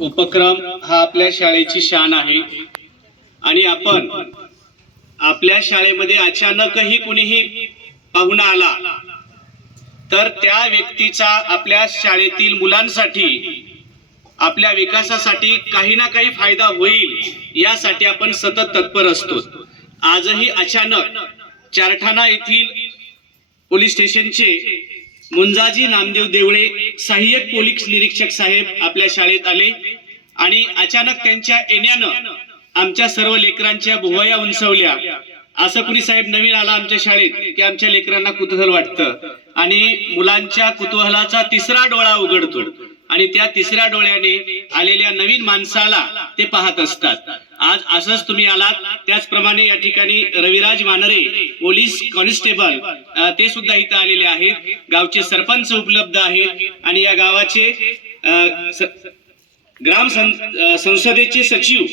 उपक्रम हा आपल्या शाळेची शान आहे आणि आपण आपल्या शाळेमध्ये अचानकही कुणीही पाहुणा आला तर त्या व्यक्तीचा आपल्या शाळेतील मुलांसाठी आपल्या विकासासाठी काही ना काही फायदा होईल यासाठी आपण सतत तत्पर असतो। आजही अचानक चारठाणा येथील पोलीस स्टेशनचे मुंजाजी नामदेव देवळे सहाय्यक पोलीस निरीक्षक साहेब आपल्या शाळेत आले आणि अचानक त्यांच्या येण्यानं आमच्या सर्व लेकरांच्या भुवया उंचावल्या। असं कुणी साहेब नवीन आला आमच्या शाळेत की आमच्या लेकरांना कुतूहल वाटतं आणि मुलांच्या कुतूहलाचा तिसरा डोळा उघडतो आणि त्या तिसऱ्या डोळ्याने आलेल्या नवीन माणसाला ते पाहत असतात। आज असंच तुम्ही आलात, त्याचप्रमाणे या ठिकाणी रविराज वानरे पोलीस कॉन्स्टेबल ते सुद्धा इथं आलेले आहेत, गावचे सरपंच उपलब्ध आहेत आणि या गावाचे ग्राम संसदेचे सचिव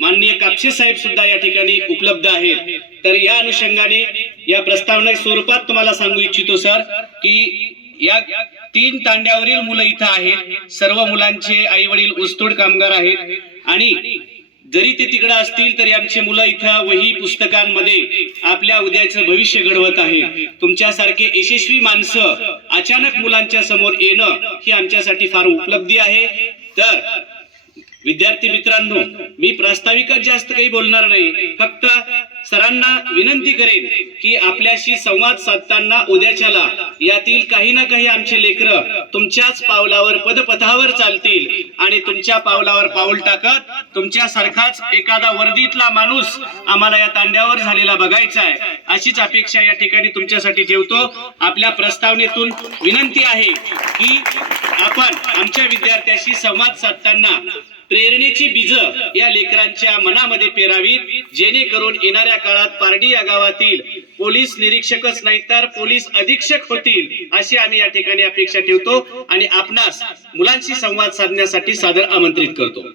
माननीय कापसे साहेब सुद्धा या ठिकाणी उपलब्ध आहेत। तर या अनुषंगाने या प्रस्तावना स्वरूपात तुम्हाला सांगू इच्छितो सर की या 3 तांड्यावरील मुलं इथं आहेत। सर्व मुलांचे आई वडील ऊसतोड कामगार आहेत आणि जरी ते तिकडे असतील तरी आमची मुलं इथं वही पुस्तकांमध्ये आपल्या उद्याचं भविष्य घडवत आहेत। तुमच्यासारखे यशस्वी माणसं अचानक मुलांच्या समोर येणं ही आमच्यासाठी फार उपलब्धी आहे। तर विद्यार्थी मित्रांनो, मी प्रास्ताविकात जास्त काही बोलणार नाही, फक्त सरांना विनंती करेन की आपल्याशी संवाद साधताना उद्याच्याला यातील काही ना काही आमचे लेकरं तुमच्याच पावलावर पदपथावर चालतील आणि तुमच्या पावलावर पाऊल टाकत तुमच्यासारखाच एखादा वर्दीतला माणूस आम्हाला या तांड्यावर झालेला बघायचा आहे, अशीच अपेक्षा या ठिकाणी तुमच्यासाठी ठेवतो। आपल्या प्रस्तावनेतून विनंती आहे की आपण आमच्या विद्यार्थ्यांशी संवाद साधताना प्रेरणेची बीज या लेकरांच्या मनामध्ये पेरावीत, जेणेकरून येणाऱ्या काळात पारडी या गावातील पोलीस निरीक्षकच नाही तर पोलीस अधीक्षक होतील अशी आम्ही या ठिकाणी अपेक्षा ठेवतो आणि आपणास मुलांशी संवाद साधण्यासाठी सादर आमंत्रित करतो।